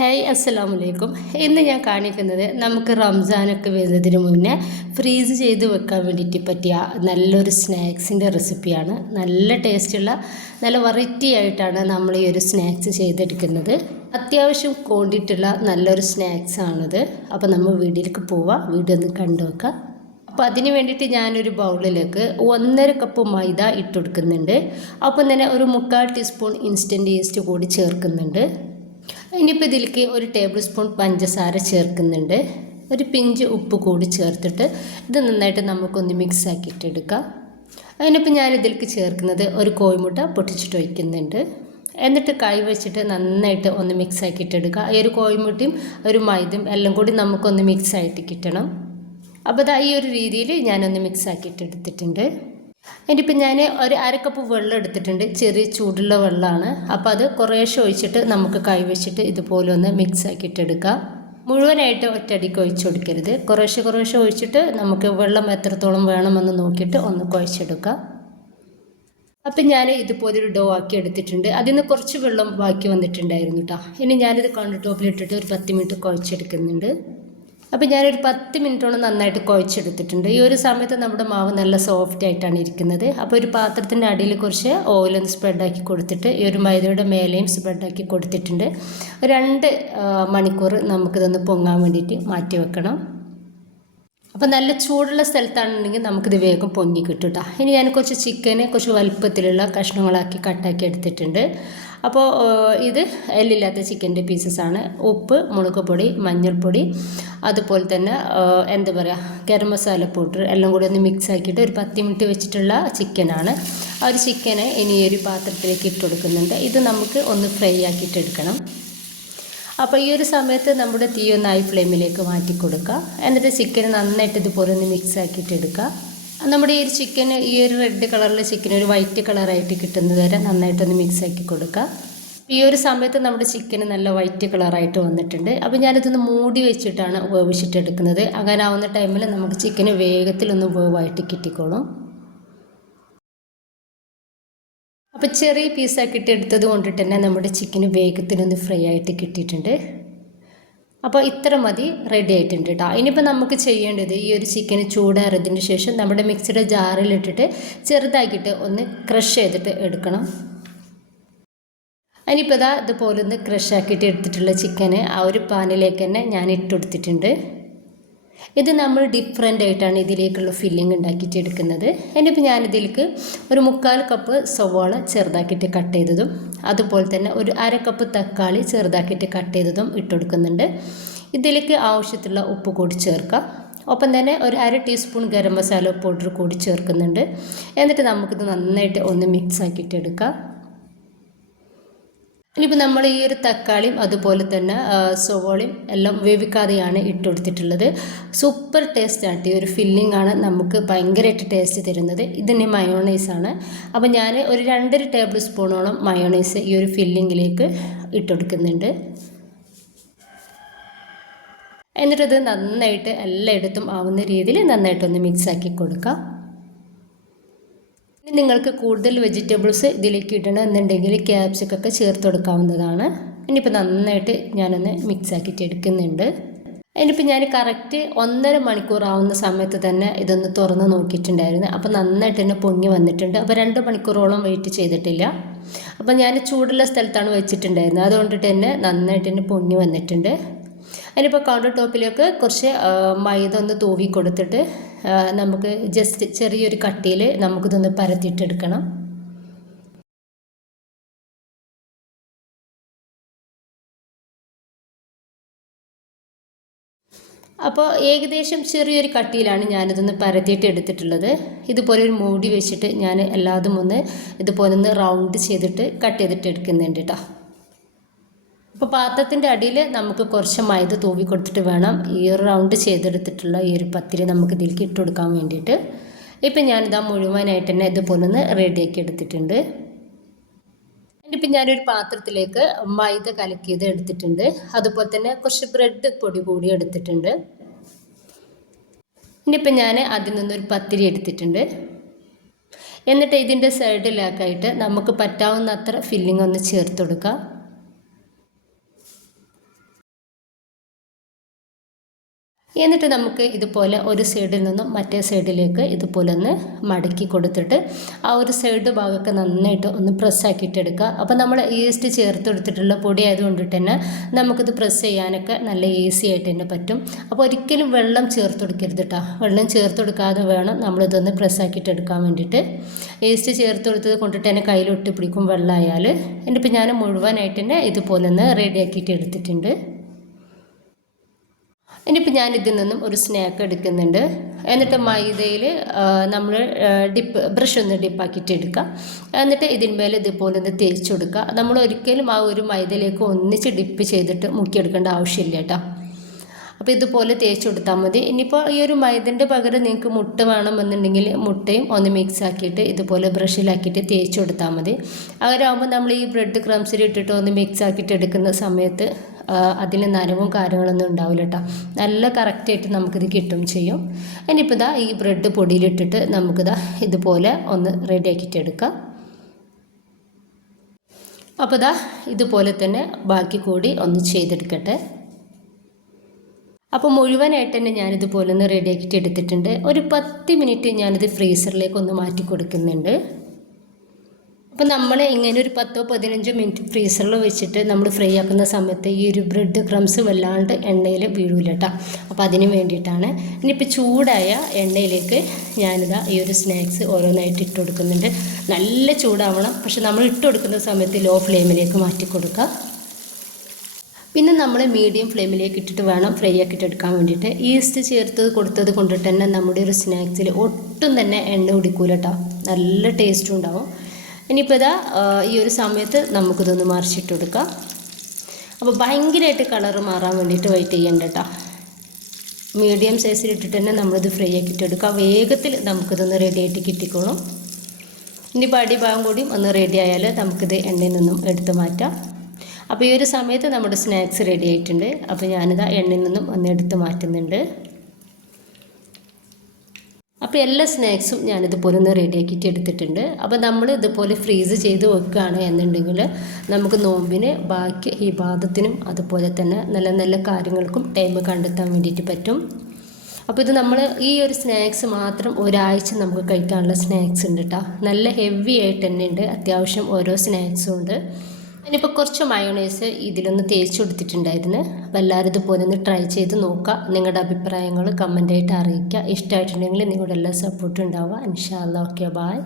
Hi അസ്സലാമു അലൈക്കും. ഇന്ന് ഞാൻ കാണിക്കുന്നത് നമുക്ക് റംസാനൊക്കെ വരുന്നതിന് മുന്നേ ഫ്രീസ് ചെയ്ത് വെക്കാൻ വേണ്ടിയിട്ട് പറ്റിയ നല്ലൊരു സ്നാക്സിൻ്റെ റെസിപ്പിയാണ്. നല്ല ടേസ്റ്റുള്ള നല്ല വെറൈറ്റി ആയിട്ടാണ് നമ്മൾ ഈ ഒരു സ്നാക്സ് ചെയ്തെടുക്കുന്നത്. അത്യാവശ്യം ക്വാണ്ടിറ്റിയുള്ള നല്ലൊരു സ്നാക്സാണിത്. അപ്പോൾ നമ്മൾ വീഡിയോയിലേക്ക് പോവാം. വീഡിയോ ഒന്ന് കണ്ടു വെക്കാം. അപ്പോൾ അതിന് വേണ്ടിയിട്ട് ഞാനൊരു ബൗളിലേക്ക് 1.5 കപ്പ് മൈദ ഇട്ട് കൊടുക്കുന്നുണ്ട്. അപ്പം തന്നെ ഒരു 3/4 ടീസ്പൂൺ ഇൻസ്റ്റൻറ്റ് ഈസ്റ്റ് കൂടി ചേർക്കുന്നുണ്ട്. ഇനിയിപ്പോൾ ഇതിലേക്ക് ഒരു ടേബിൾ സ്പൂൺ പഞ്ചസാര ചേർക്കുന്നുണ്ട്. ഒരു പിഞ്ച് ഉപ്പ് കൂടി ചേർത്തിട്ട് ഇത് നന്നായിട്ട് നമുക്കൊന്ന് മിക്സ് ആക്കിയിട്ടെടുക്കാം. അതിനിപ്പോൾ ഞാനിതിലേക്ക് ചേർക്കുന്നത് ഒരു കോഴിമുട്ട പൊട്ടിച്ചിട്ട് വയ്ക്കുന്നുണ്ട്. എന്നിട്ട് കൈ വെച്ചിട്ട് നന്നായിട്ട് ഒന്ന് മിക്സ് ആക്കിയിട്ടെടുക്കുക. ഈ ഒരു കോഴിമുട്ടയും ഒരു മൈദയും എല്ലാം കൂടി നമുക്കൊന്ന് മിക്സ് ആയിട്ട് കിട്ടണം. അപ്പോൾ ഈ ഒരു രീതിയിൽ ഞാനൊന്ന് മിക്സ് ആക്കിയിട്ടെടുത്തിട്ടുണ്ട്. ഇനിയിപ്പോൾ ഞാൻ ഒരു 1/2 കപ്പ് വെള്ളം എടുത്തിട്ടുണ്ട്. ചെറിയ ചൂടുള്ള വെള്ളമാണ്. അപ്പോൾ അത് കുറേശ്ശെ ഒഴിച്ചിട്ട് നമുക്ക് കൈ വെച്ചിട്ട് ഇതുപോലെ ഒന്ന് മിക്സ് ആക്കിയിട്ടെടുക്കാം. മുഴുവനായിട്ട് ഒറ്റയടിക്ക് ഒഴിച്ചു കൊടുക്കരുത്. കുറേശ്ശെ ഒഴിച്ചിട്ട് നമുക്ക് വെള്ളം എത്രത്തോളം വേണമെന്ന് നോക്കിയിട്ട് ഒന്ന് കുഴച്ചെടുക്കാം. അപ്പം ഞാൻ ഇതുപോലെ ഒരു ഡോ ആക്കി എടുത്തിട്ടുണ്ട്. അതിൽ നിന്ന് കുറച്ച് വെള്ളം ബാക്കി വന്നിട്ടുണ്ടായിരുന്നു കേട്ടോ. ഇനി ഞാനിത് കൗണ്ടർ ടോപ്പിലിട്ടിട്ട് ഒരു 10 മിനിറ്റ് കുഴച്ചെടുക്കുന്നുണ്ട്. അപ്പോൾ ഞാനൊരു 10 മിനിറ്റോളം നന്നായിട്ട് കുഴച്ചെടുത്തിട്ടുണ്ട്. ഈ ഒരു സമയത്ത് നമ്മുടെ മാവ് നല്ല സോഫ്റ്റ് ആയിട്ടാണ് ഇരിക്കുന്നത്. അപ്പോൾ ഒരു പാത്രത്തിൻ്റെ അടിയിൽ കുറച്ച് ഓയിലൊന്ന് സ്പ്രെഡാക്കി കൊടുത്തിട്ട് ഈ ഒരു മൈദയുടെ മേലെയും സ്പ്രെഡാക്കി കൊടുത്തിട്ടുണ്ട്. 2 മണിക്കൂർ നമുക്കിതൊന്ന് പൊങ്ങാൻ വേണ്ടിയിട്ട് മാറ്റി വെക്കണം. അപ്പോൾ നല്ല ചൂടുള്ള സ്ഥലത്താണെന്നുണ്ടെങ്കിൽ നമുക്കിത് വേഗം പൊങ്ങി കിട്ടും കേട്ടോ. ഇനി ഞാൻ കുറച്ച് വലുപ്പത്തിലുള്ള കഷ്ണങ്ങളാക്കി കട്ടാക്കി എടുത്തിട്ടുണ്ട്. അപ്പോൾ ഇത് എല്ലില്ലാത്ത ചിക്കൻ്റെ പീസസാണ്. ഉപ്പ്, മുളക് പൊടി, മഞ്ഞൾപ്പൊടി, അതുപോലെ തന്നെ ഗരം മസാല പൗഡർ എല്ലാം കൂടി ഒന്ന് മിക്സ് ആക്കിയിട്ട് ഒരു 10 മിനിറ്റ് വെച്ചിട്ടുള്ള ചിക്കനാണ്. ആ ഒരു ചിക്കനെ ഇനി ഒരു പാത്രത്തിലേക്ക് ഇട്ട് കൊടുക്കുന്നുണ്ട്. ഇത് നമുക്ക് ഒന്ന് ഫ്രൈ ആക്കിയിട്ടെടുക്കണം. അപ്പോൾ ഈ ഒരു സമയത്ത് നമ്മുടെ തീ ഒന്ന് ഹൈ ഫ്ലെയിമിലേക്ക് മാറ്റി കൊടുക്കുക. എന്നിട്ട് ചിക്കൻ നന്നായിട്ട് ഇതുപോലെ ഒന്ന് മിക്സ് ആക്കിയിട്ട് എടുക്കുക. നമ്മുടെ ഈ ഒരു ചിക്കൻ ഈ ഒരു റെഡ് കളറിലെ ചിക്കൻ ഒരു വൈറ്റ് കളറായിട്ട് കിട്ടുന്നത് വരെ നന്നായിട്ടൊന്ന് മിക്സ് ആക്കി കൊടുക്കുക. ഈ ഒരു സമയത്ത് നമ്മുടെ ചിക്കൻ നല്ല വൈറ്റ് കളറായിട്ട് വന്നിട്ടുണ്ട്. അപ്പോൾ ഞാനിതൊന്ന് മൂടി വെച്ചിട്ടാണ് വേവിച്ചിട്ടെടുക്കുന്നത്. അങ്ങനെ ആവുന്ന ടൈമിൽ നമുക്ക് ചിക്കന് വേഗത്തിലൊന്ന് വേവായിട്ട് കിട്ടിക്കോളും. അപ്പോൾ ചെറിയ പീസാക്കിയിട്ട് എടുത്തത് കൊണ്ടിട്ട് തന്നെ നമ്മുടെ ചിക്കന് വേഗത്തിലൊന്ന് ഫ്രൈ ആയിട്ട് കിട്ടിയിട്ടുണ്ട്. അപ്പോൾ ഇത്ര മതി, റെഡി ആയിട്ടുണ്ട് കേട്ടോ. ഇനിയിപ്പോൾ നമുക്ക് ചെയ്യേണ്ടത് ഈ ഒരു ചിക്കന് ചൂടാറിയതിന് ശേഷം നമ്മുടെ മിക്സിയുടെ ജാറിലിട്ടിട്ട് ചെറുതാക്കിയിട്ട് ഒന്ന് ക്രഷ് ചെയ്തിട്ട് എടുക്കണം. ഇനിയിപ്പോൾ ഇതുപോലെ ഒന്ന് ക്രഷ് ആക്കിയിട്ട് എടുത്തിട്ടുള്ള ചിക്കന് ആ ഒരു പാനിലേക്ക് തന്നെ ഞാൻ ഇട്ടുകൊടുത്തിട്ടുണ്ട്. ഇത് നമ്മൾ ഡിഫറെൻ്റ് ആയിട്ടാണ് ഇതിലേക്കുള്ള ഫില്ലിങ് ഉണ്ടാക്കിയിട്ട് എടുക്കുന്നത്. ഇനിയിപ്പോൾ ഞാനിതിലേക്ക് ഒരു 3/4 കപ്പ് സവാള ചെറുതാക്കിയിട്ട് കട്ട് ചെയ്തതും അതുപോലെ തന്നെ ഒരു 1/2 കപ്പ് തക്കാളി ചെറുതാക്കിയിട്ട് കട്ട് ചെയ്തതും ഇട്ട് കൊടുക്കുന്നുണ്ട്. ഇതിലേക്ക് ആവശ്യത്തിലുള്ള ഉപ്പ് കൂടി ചേർക്കാം. ഒപ്പം തന്നെ ഒരു 1/2 ടീസ്പൂൺ ഗരം മസാല പൗഡർ കൂടി ചേർക്കുന്നുണ്ട്. എന്നിട്ട് നമുക്കിത് നന്നായിട്ട് ഒന്ന് മിക്സ് ആക്കിയിട്ട് എടുക്കാം. ഇനിയിപ്പോൾ നമ്മൾ ഈ ഒരു തക്കാളിയും അതുപോലെ തന്നെ സവോളയും എല്ലാം വേവിക്കാതെയാണ് ഇട്ട് കൊടുത്തിട്ടുള്ളത്. സൂപ്പർ ടേസ്റ്റാണ്. ഈ ഒരു ഫില്ലിംഗ് ആണ് നമുക്ക് ഭയങ്കരമായിട്ട് ടേസ്റ്റ് തരുന്നത്. ഇതിന് മയോണൈസാണ്. അപ്പോൾ ഞാൻ ഒരു 2.5 ടേബിൾ സ്പൂണോളം മയോണൈസ് ഈ ഒരു ഫില്ലിങ്ങിലേക്ക് ഇട്ട് കൊടുക്കുന്നുണ്ട്. എന്നിട്ടത് നന്നായിട്ട് എല്ലായിടത്തും ആവുന്ന രീതിയിൽ നന്നായിട്ടൊന്ന് മിക്സാക്കി കൊടുക്കാം. നിങ്ങൾക്ക് കൂടുതൽ വെജിറ്റബിൾസ് ഇതിലേക്ക് ഇടണമെന്നുണ്ടെങ്കിൽ ക്യാപ്സിക്കൊക്കെ ചേർത്ത് കൊടുക്കാവുന്നതാണ്. ഇനിയിപ്പോൾ നന്നായിട്ട് ഞാനൊന്ന് മിക്സ് ആക്കിയിട്ട് എടുക്കുന്നുണ്ട്. ഇനിയിപ്പോൾ ഞാൻ കറക്റ്റ് 1.5 മണിക്കൂർ ആവുന്ന സമയത്ത് തന്നെ ഇതൊന്ന് തുറന്ന് നോക്കിയിട്ടുണ്ടായിരുന്നു. അപ്പോൾ നന്നായിട്ട് തന്നെ പൊങ്ങി വന്നിട്ടുണ്ട്. അപ്പോൾ 2 മണിക്കൂറോളം വെയിറ്റ് ചെയ്തിട്ടില്ല. അപ്പോൾ ഞാൻ ചൂടുള്ള സ്ഥലത്താണ് വെച്ചിട്ടുണ്ടായിരുന്നത്. അതുകൊണ്ടിട്ട് തന്നെ നന്നായിട്ട് തന്നെ പൊങ്ങി വന്നിട്ടുണ്ട്. അതിനിപ്പോൾ കൗണ്ടർ ടോപ്പിലേക്ക് കുറച്ച് മൈദ ഒന്ന് തൂവി കൊടുത്തിട്ട് നമുക്ക് ജസ്റ്റ് ചെറിയൊരു കട്ടിയിൽ നമുക്കിതൊന്ന് പരത്തിയിട്ടെടുക്കണം. അപ്പോൾ ഏകദേശം ചെറിയൊരു കട്ടിയിലാണ് ഞാനിതൊന്ന് പരത്തിയിട്ട് എടുത്തിട്ടുള്ളത്. ഇതുപോലെ ഒരു മൂടി വെച്ചിട്ട് ഞാൻ എല്ലാതും ഒന്ന് ഇതുപോലെ ഒന്ന് റൗണ്ട് ചെയ്തിട്ട് കട്ട് ചെയ്തിട്ട് എടുക്കുന്നുണ്ട് കേട്ടോ. അപ്പോൾ പാത്രത്തിൻ്റെ അടിയിൽ നമുക്ക് കുറച്ച് മൈദ തൂവി കൊടുത്തിട്ട് വേണം ഈ റൗണ്ട് ചെയ്തെടുത്തിട്ടുള്ള ഈ ഒരു പത്തിരി നമുക്ക് ഇതിലേക്ക് ഇട്ട് കൊടുക്കാൻ വേണ്ടിയിട്ട്. ഇപ്പം ഞാനിതാ മുഴുവനായിട്ട് തന്നെ ഇതുപോലെ ഒന്ന് റെഡിയാക്കി എടുത്തിട്ടുണ്ട്. ഇനിയിപ്പോൾ ഞാനൊരു പാത്രത്തിലേക്ക് മൈദ കലക്കിയത് എടുത്തിട്ടുണ്ട്. അതുപോലെ തന്നെ കുറച്ച് ബ്രെഡ് പൊടി കൂടി എടുത്തിട്ടുണ്ട്. ഇനിയിപ്പോൾ ഞാൻ അതിൽ നിന്നൊരു പത്തിരി എടുത്തിട്ടുണ്ട്. എന്നിട്ട് ഇതിൻ്റെ സൈഡിലേക്കായിട്ട് നമുക്ക് പറ്റാവുന്ന അത്ര ഫില്ലിംഗ് ഒന്ന് ചേർത്ത് കൊടുക്കാം. എന്നിട്ട് നമുക്ക് ഇതുപോലെ ഒരു സൈഡിൽ നിന്നും മറ്റേ സൈഡിലേക്ക് ഇതുപോലെ ഒന്ന് മടക്കി കൊടുത്തിട്ട് ആ ഒരു സൈഡ് ഭാഗമൊക്കെ നന്നായിട്ട് ഒന്ന് പ്രസ്സാക്കിയിട്ട് എടുക്കുക. അപ്പോൾ നമ്മൾ ഈസ്റ്റ് ചേർത്ത് കൊടുത്തിട്ടുള്ള പൊടി ആയതുകൊണ്ടിട്ട് തന്നെ നമുക്കിത് പ്രസ് ചെയ്യാനൊക്കെ നല്ല ഈസി ആയിട്ട് തന്നെ പറ്റും. അപ്പോൾ ഒരിക്കലും വെള്ളം ചേർത്ത് കൊടുക്കരുത് കേട്ടോ. വെള്ളം ചേർത്ത് കൊടുക്കാതെ വേണം നമ്മളിതൊന്ന് പ്രസ്സാക്കിയിട്ട് എടുക്കാൻ വേണ്ടിയിട്ട്. ഈസ്റ്റ് ചേർത്ത് കൊടുത്തത് കൊണ്ടിട്ട് തന്നെ കയ്യിലൊട്ടി പിടിക്കും വെള്ളമായാൽ. എന്നിട്ടിപ്പോൾ ഞാൻ മുഴുവനായിട്ട് തന്നെ ഇതുപോലെ ഒന്ന് റെഡിയാക്കിയിട്ട് എടുത്തിട്ടുണ്ട്. ഇനിയിപ്പോൾ ഞാൻ ഇതിൽ നിന്നും ഒരു സ്നാക്ക് എടുക്കുന്നുണ്ട്. എന്നിട്ട് മൈദയിൽ നമ്മൾ ബ്രഷ് ഒന്ന് ഡിപ്പാക്കിയിട്ട് എടുക്കുക. എന്നിട്ട് ഇതിന്മേൽ ഇതുപോലെ ഒന്ന് തേച്ച് കൊടുക്കുക. നമ്മൾ ഒരിക്കലും ആ ഒരു മൈദയിലേക്ക് ഒന്നിച്ച് ഡിപ്പ് ചെയ്തിട്ട് മുക്കിയെടുക്കേണ്ട ആവശ്യമില്ല കേട്ടോ. അപ്പോൾ ഇതുപോലെ തേച്ച് കൊടുത്താൽ മതി. ഇനിയിപ്പോൾ ഈ ഒരു മൈദൻ്റെ പകരം നിങ്ങൾക്ക് മുട്ട വേണമെന്നുണ്ടെങ്കിൽ മുട്ടയും ഒന്ന് മിക്സ് ആക്കിയിട്ട് ഇതുപോലെ ബ്രഷിലാക്കിയിട്ട് തേച്ച് കൊടുത്താൽ മതി. അങ്ങനെയാകുമ്പോൾ നമ്മൾ ഈ ബ്രെഡ് ക്രംസിൽ ഇട്ടിട്ട് ഒന്ന് മിക്സ് ആക്കിയിട്ട് എടുക്കുന്ന സമയത്ത് അതിൽ നനവും കാര്യങ്ങളൊന്നും ഉണ്ടാവില്ല കേട്ടോ. നല്ല കറക്റ്റായിട്ട് നമുക്കിത് കിട്ടും ചെയ്യും. ഇനിയിപ്പോൾ ഇതാ ഈ ബ്രെഡ് പൊടിയിലിട്ടിട്ട് നമുക്കിതാ ഇതുപോലെ ഒന്ന് റെഡിയാക്കിയിട്ട് എടുക്കാം. അപ്പോൾ ഇതാ ഇതുപോലെ തന്നെ ബാക്കി കൂടി ഒന്ന് ചെയ്തെടുക്കട്ടെ. അപ്പോൾ മുഴുവനായിട്ട് തന്നെ ഞാനിതുപോലെ ഒന്ന് റെഡിയാക്കിയിട്ട് എടുത്തിട്ടുണ്ട്. ഒരു 10 മിനിറ്റ് ഞാനിത് ഫ്രീസറിലേക്ക് ഒന്ന് മാറ്റി കൊടുക്കുന്നുണ്ട്. അപ്പോൾ നമ്മൾ ഇങ്ങനെ ഒരു 10-15 മിനിറ്റ് ഫ്രീസറിൽ വെച്ചിട്ട് നമ്മൾ ഫ്രൈ ആക്കുന്ന സമയത്ത് ഈ ഒരു ബ്രെഡ് ക്രംസ് വല്ലാണ്ട് എണ്ണയിൽ വീഴൂല കേട്ടോ. അപ്പോൾ അതിന് വേണ്ടിയിട്ടാണ്. ഇനിയിപ്പോൾ ചൂടായ എണ്ണയിലേക്ക് ഞാനിതാ ഈ ഒരു സ്നാക്സ് ഓരോന്നായിട്ട് ഇട്ട് കൊടുക്കുന്നുണ്ട്. നല്ല ചൂടാവണം. പക്ഷെ നമ്മൾ ഇട്ട് കൊടുക്കുന്ന സമയത്ത് ലോ ഫ്ലെയിമിലേക്ക് മാറ്റി കൊടുക്കുക. പിന്നെ നമ്മൾ മീഡിയം ഫ്ലെയിമിലേക്ക് ഇട്ടിട്ട് വേണം ഫ്രൈ ആക്കിയിട്ട് എടുക്കാൻ വേണ്ടിയിട്ട്. ഈസ്റ്റ് ചേർത്ത് കൊടുത്തത് കൊണ്ടിട്ട് തന്നെ നമ്മുടെ ഒരു സ്നാക്സിൽ ഒട്ടും തന്നെ എണ്ണ കുടിക്കൂല കേട്ടോ. നല്ല ടേസ്റ്റും ഉണ്ടാവും. ഇനിയിപ്പോൾ ഇതാ ഈ ഒരു സമയത്ത് നമുക്കിതൊന്ന് മറിച്ചിട്ട് കൊടുക്കാം. അപ്പോൾ ഭയങ്കരമായിട്ട് കളറ് മാറാൻ വേണ്ടിയിട്ട് വെയിറ്റ് ചെയ്യേണ്ട കേട്ടോ. മീഡിയം സൈസിൽ ഇട്ടിട്ട് തന്നെ നമ്മളിത് ഫ്രൈ ആക്കിയിട്ട് എടുക്കാം. വേഗത്തിൽ നമുക്കിതൊന്ന് റെഡി ആയിട്ട് കിട്ടിക്കോളും. ഇനിയിപ്പോൾ അടിഭാഗം കൂടിയും ഒന്ന് റെഡി ആയാൽ നമുക്കിത് എണ്ണയിൽ നിന്നും എടുത്ത് മാറ്റാം. അപ്പോൾ ഈ ഒരു സമയത്ത് നമ്മുടെ സ്നാക്സ് റെഡി ആയിട്ടുണ്ട്. അപ്പോൾ ഞാനിതാ എണ്ണയിൽ നിന്നും ഒന്ന് എടുത്ത് മാറ്റുന്നുണ്ട്. അപ്പോൾ എല്ലാ സ്നാക്സും ഞാനിതുപോലെ ഒന്ന് റെഡിയാക്കിയിട്ട് എടുത്തിട്ടുണ്ട്. അപ്പോൾ നമ്മൾ ഇതുപോലെ ഫ്രീസ് ചെയ്ത് വെക്കുകയാണ് എന്നുണ്ടെങ്കിൽ നമുക്ക് നോമ്പിന് ബാക്കി ഈ ഇബാദത്തിനും അതുപോലെ തന്നെ നല്ല നല്ല കാര്യങ്ങൾക്കും ടൈം കണ്ടെത്താൻ വേണ്ടിയിട്ട് പറ്റും. അപ്പോൾ ഇത് നമ്മൾ ഈ ഒരു സ്നാക്സ് മാത്രം ഒരാഴ്ച നമുക്ക് കഴിക്കാനുള്ള സ്നാക്സ് ഉണ്ട് കേട്ടോ. നല്ല ഹെവി ആയിട്ട് തന്നെ ഉണ്ട്. അത്യാവശ്യം ഓരോ സ്നാക്സും ഉണ്ട്. ഇനിയിപ്പോൾ കുറച്ച് മയോണൈസ് ഇതിലൊന്ന് തേച്ച് കൊടുത്തിട്ടുണ്ടായിരുന്നു. അപ്പോൾ എല്ലാവരും ഇതുപോലെ ഒന്ന് ട്രൈ ചെയ്ത് നോക്കുക. നിങ്ങളുടെ അഭിപ്രായങ്ങൾ കമൻ്റായിട്ട് അറിയിക്കുക. ഇഷ്ടമായിട്ടുണ്ടെങ്കിൽ നിങ്ങളുടെ എല്ലാ സപ്പോർട്ടും ഉണ്ടാവുക. ഇൻഷാ അല്ലാഹ്. Okay, by.